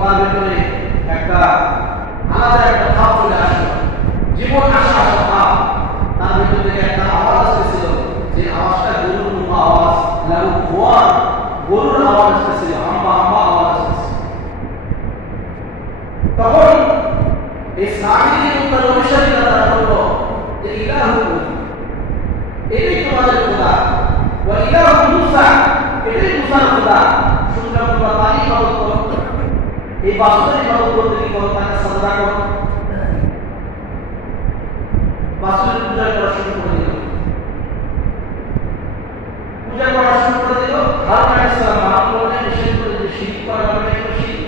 তার ভিতরে একটা আলাদা একটা ভাব চলে আসলো, জীবন আসা আসা ভাব। তার ভিতর থেকে একটা আওয়াজ আসতেছিল, যে আওয়াজটা গরুর মুখ আওয়াজ, লাউ খোয়ার গরুর আওয়াজ আসতেছিল, হাম্বা হাম্বা আওয়াজ আসতেছিল। তখন এই সামিরি এবং তার অনুসারীরা তারা বলল যে ইলাহু, এটাই তোমাদের খোদা, ওয়া ইলাহু মুসা, এটাই মুসার খোদা। সুতরাং তোমরা তারই ইবাদত করো, এই বাসুদের ইবাদত করতে কি করো, তাকে সাজদা করো। বাসুদের পূজা করা শুরু করে দিল, পূজা করা শুরু করে দিল। হারুন আলাইহিস সালাম মানব বললেন, নিষেধ করে যে শিরক করা মানে এটা শিরক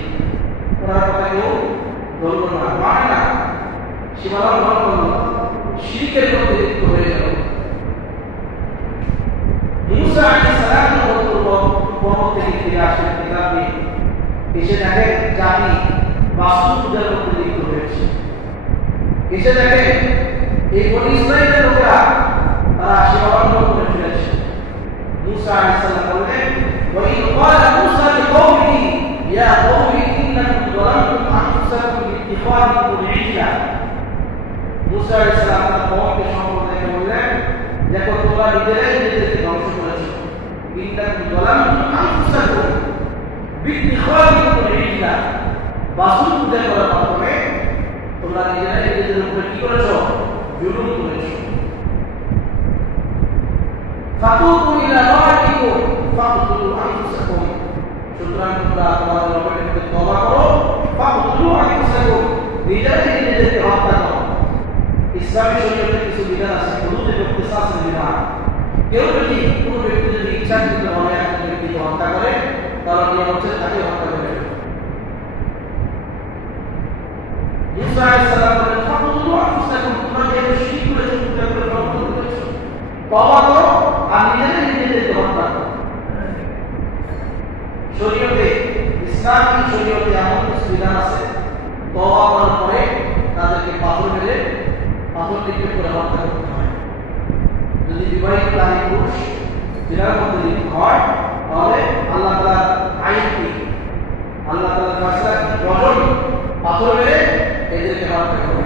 করার কথা কেউ বলবো না, মানে না, সীমানা ভঙ্গ করলো, শিরকের মধ্যে লিপ্ত হয়ে গেল। মুসা আলাইহিস সালাম পর্বত থেকে ফিরে আসেন, কিতাব নিয়ে এসে দেখেন জাতি বাস্তু পূজার মধ্যে লিপ্ত হয়েছে। এসে দেখেন এই বনি ইসরাইলের লোকেরা তারা সেবাবন্ধ করে ফেলেছে। মুসা আলাইহিস সালাম বললেন, ওয়া ইয ক্বালা মুসা লিকওমিহি ইয়া কওমি ইন্নাকুম যালামতুম আনফুসাকুম বিইত্তিখাযিকুম ইজলা। মুসা আলাইহিস সালাম তার কওমকে সম্বোধন করে বললেন, দেখো তোমরা নিজেরাই নিজেদেরকে ধ্বংস করেছো। ইন্নাকুম যালামতুম আনফুসাকুম বিইত্তিখাযিকুম ইজলা, বাসু পূজা করার মাধ্যমে তোমরা নিজেরাই নিজেদের উপরে কি করেছো, জুলুম করেছো। ফাতুবু ইলা রাব্বিকুম ফাকতুলু আনফুসাকুম, সুতরাং তোমরা তোমাদের রবের কাছে তওবা করো, ফাকতুলু আনফুসাকুম, নিজেরাই নিজেদেরকে হত্যা করো। ইসলামী শরীয়তে কিছু বিধান আছে, হুদুদের ইখতিসাসের বিধান। কেউ যদি কোনো ব্যক্তি যদি ইচ্ছাকৃতভাবে একজন ব্যক্তিকে হত্যা করে, তাহলে নিয়ম হচ্ছে তাকে হত্যা করে ফেলবে। মুসা আলাইহিস সালাম বলেন, ফাকতুলু আনফুসাকুম, তোমরা যেহেতু শিরক করেছো, পূজা করে ধ্বংস করেছো, তওবা করো আর নিজেরাই নিজেদেরকে হত্যা করো। শরীয়তে, ইসলামী শরীয়তে এমন কিছু বিধান আছে, তওবা করার পরে তাদেরকে পাথর মেরে পাথর নিক্ষেপ করে হত্যা করতে হয়। যদি বিবাহিত নারী পুরুষ জিনার মধ্যে লিপ্ত হয়, তাহলে আল্লাহ তাআলার আইনটি, আল্লাহ তাআলার ফায়সালা রজম, পাথর মেরে এদেরকে হত্যা করবে।